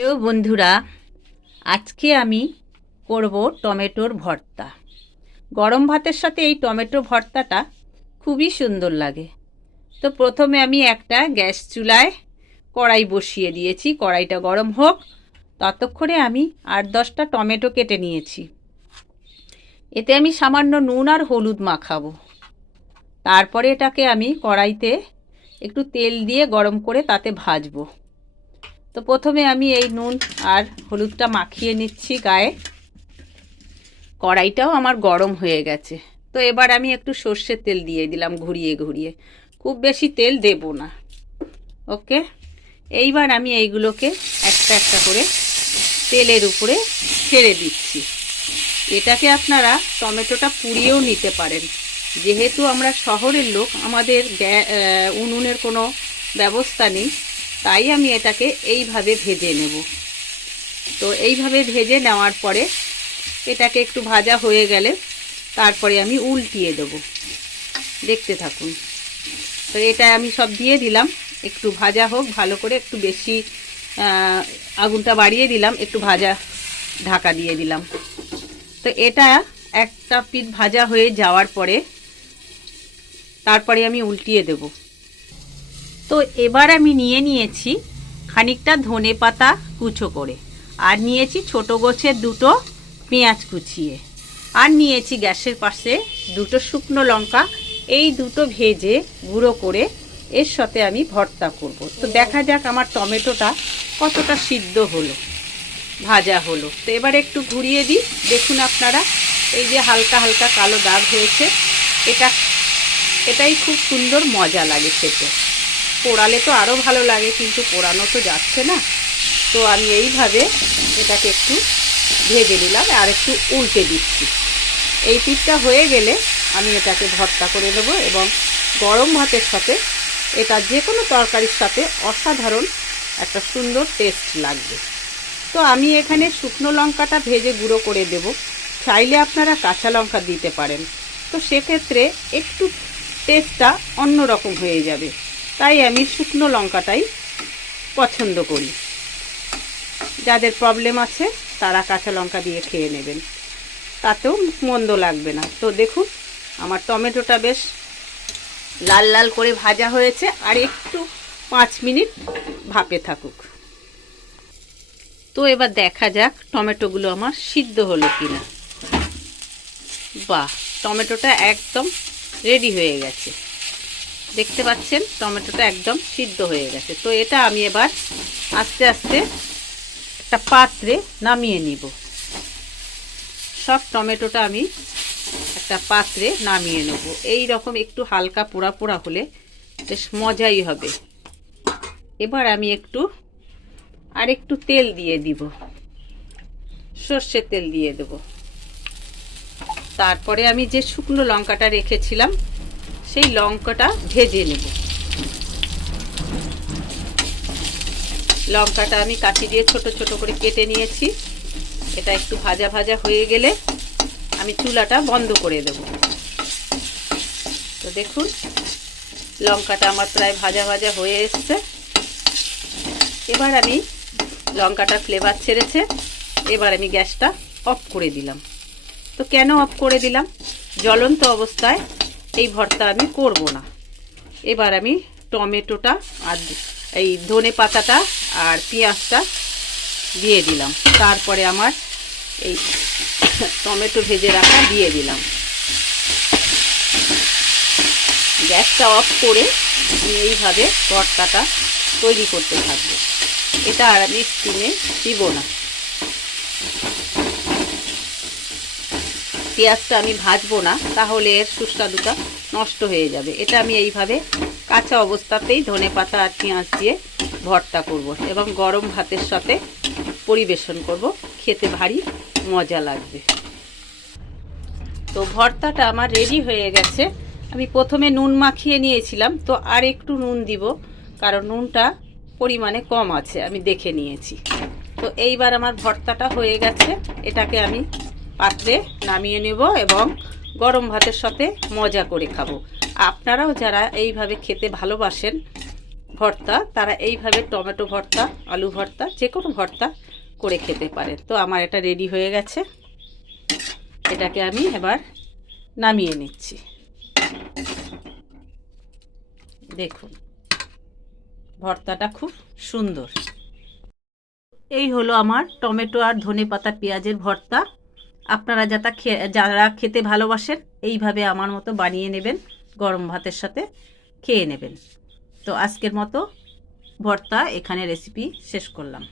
প্রিয় বন্ধুরা, আজকে আমি করব টমেটোর ভর্তা। গরম ভাতের সাথে এই টমেটো ভর্তাটা খুবই সুন্দর লাগে। তো প্রথমে আমি একটা গ্যাস চুলায় কড়াই বসিয়ে দিয়েছি। কড়াইটা গরম হোক, ততক্ষণে আমি 8-10টা টমেটো কেটে নিয়েছি। এতে আমি সামান্য নুন আর হলুদ মাখাবো। তারপরে এটাকে আমি কড়াইতে একটু তেল দিয়ে গরম করে তাতে ভাজবো। তো প্রথমে আমি এই নুন আর হলুদটা মাখিয়ে নিচ্ছি গায়ে। কড়াইটাও আমার গরম হয়ে গেছে। তো এবার আমি একটু সর্ষের তেল দিয়ে দিলাম ঘুরিয়ে ঘুরিয়ে, খুব বেশি তেল দেব না। ওকে, এইবার আমি এইগুলোকে একটা একটা করে তেলের উপরে ছেড়ে দিচ্ছি। এটাকে আপনারা টমেটোটা পুড়িয়েও নিতে পারেন। যেহেতু আমরা শহরের লোক, আমাদের উনুনের কোনো ব্যবস্থা নেই, তাই আমি এটাকে এইভাবে ভেজে নেব। তো এইভাবে ভেজে নেওয়ার পরে এটাকে একটু ভাজা হয়ে গেলে তারপরে আমি উল্টিয়ে দেব। দেখতে থাকুন। তো এটা আমি সব দিয়ে দিলাম, একটু ভাজা হোক ভালো করে, একটু বেশি আগুনটা বাড়িয়ে দিলাম, একটু ভাজা ঢাকা দিয়ে দিলাম। তো এটা একটা পিঠ ভাজা হয়ে যাওয়ার পরে তারপরে আমি উল্টিয়ে দেব। তো এবার আমি নিয়েছি খানিকটা ধনেপাতা কুচো করে, আর নিয়েছি ছোটো গোছের 2টো পেঁয়াজ কুচিয়ে, আর নিয়েছি গ্যাসের পাশে 2টো শুকনো লঙ্কা। এই 2টো ভেজে গুঁড়ো করে এর সাথে আমি ভর্তা করব। তো দেখা যাক আমার টমেটোটা কতটা সিদ্ধ হলো, ভাজা হলো। তো এবার একটু ঘুরিয়ে দিই। দেখুন আপনারা, এই যে হালকা হালকা কালো দাগ হয়েছে, এটাই খুব সুন্দর মজা লাগে খেতে। পোড়ালে তো আরও ভালো লাগে, কিন্তু পোড়ানো তো যাচ্ছে না। তো আমি এইভাবে এটাকে একটু ভেজে নিলাম আর একটু উল্টে দিচ্ছি। এই পিঠটা হয়ে গেলে আমি এটাকে ভর্তা করে নেব, এবং গরম ভাতের সাথে এটা যে কোনো তরকারির সাথে অসাধারণ একটা সুন্দর টেস্ট লাগবে। তো আমি এখানে শুকনো লঙ্কাটা ভেজে গুঁড়ো করে দেব। চাইলে আপনারা কাঁচা লঙ্কা দিতে পারেন। তো সেক্ষেত্রে একটু টেস্টটা অন্যরকম হয়ে যাবে, তাই আমি শুকনো লঙ্কাটাই পছন্দ করি। যাদের প্রবলেম আছে তারা কাঁচা লঙ্কা দিয়ে খেয়ে নেবেন, তাতেও মন্দ লাগবে না। তো দেখুন, আমার টমেটোটা বেশ লাল লাল করে ভাজা হয়েছে, আর একটু 5 মিনিট ভাপে থাকুক। তো এবার দেখা যাক টমেটোগুলো আমার সিদ্ধ হলো কিনা। বাহ, টমেটোটা একদম রেডি হয়ে গেছে। দেখতে পাচ্ছেন টমেটোটা একদম সিদ্ধ হয়ে গেছে। তো এটা আমি এবার আস্তে আস্তে একটা পাত্রে নামিয়ে নিব। সব টমেটোটা আমি একটা পাত্রে নামিয়ে নেব। এই রকম একটু হালকা পোড়া পোড়া হলে বেশ মজাই হবে। এবার আমি একটু তেল দিয়ে দিব, সর্ষের তেল দিয়ে দেব। তারপরে আমি যে শুকনো লঙ্কাটা রেখেছিলাম সেই লঙ্কাটা ভেজে নেব। লঙ্কাটা আমি কাঠি দিয়ে ছোট ছোট করে কেটে নিয়েছি। এটা একটু ভাজা ভাজা হয়ে গেলে আমি চুলাটা বন্ধ করে দেব। তো দেখুন, লঙ্কাটা আমার প্রায় ভাজা ভাজা হয়ে এসছে। এবার আমি লঙ্কাটা ফ্লেভার ছেড়েছে, এবার আমি গ্যাসটা অফ করে দিলাম। তো কেন অফ করে দিলাম? জ্বলন্ত অবস্থায় এই ভর্তা আমি করব না। এবার আমি টমেটোটা আর এই ধনে পাতাটা আর পেঁয়াজটা দিয়ে দিলাম। তারপরে আমার এই টমেটো ভেজে রাখা দিয়ে দিলাম। গ্যাসটা অফ করে আমি এইভাবে ভর্তাটা তৈরি করতে থাকবো। এটা আর আমি স্টিমে দিব না। পেঁয়াজটা আমি ভাজবো না, তাহলে এর সুস্বাদুটা নষ্ট হয়ে যাবে। এটা আমি এইভাবে কাঁচা অবস্থাতেই ধনেপাতা আর পেঁয়াজ দিয়ে ভর্তা করব, এবং গরম ভাতের সাথে পরিবেশন করব। খেতে ভারী মজা লাগবে। তো ভর্তাটা আমার রেডি হয়ে গেছে। আমি প্রথমে নুন মাখিয়ে নিয়েছিলাম, তো আর একটু নুন দিব, কারণ নুনটা পরিমাণে কম আছে, আমি দেখে নিয়েছি। তো এইবার আমার ভর্তাটা হয়ে গেছে। এটাকে আমি পাত্রে নামিয়ে নেব এবং গরম ভাতের সাথে মজা করে খাবো। আপনারাও যারা এইভাবে খেতে ভালোবাসেন, ভর্তা তারা এইভাবে টমেটো ভর্তা, আলু ভর্তা, যে কোনো ভর্তা করে খেতে পারেন। তো আমার এটা রেডি হয়ে গেছে, এটাকে আমি এবার নামিয়ে নিচ্ছি। দেখুন ভর্তাটা খুব সুন্দর। এই হলো আমার টমেটো আর ধনেপাতা পেঁয়াজের ভর্তা। আপনারা যারা খেতে ভালোবাসেন এইভাবে আমার মতো বানিয়ে নেবেন, গরম ভাতের সাথে খেয়ে নেবেন। তো আজকের মতো ভর্তা এখানে রেসিপি শেষ করলাম।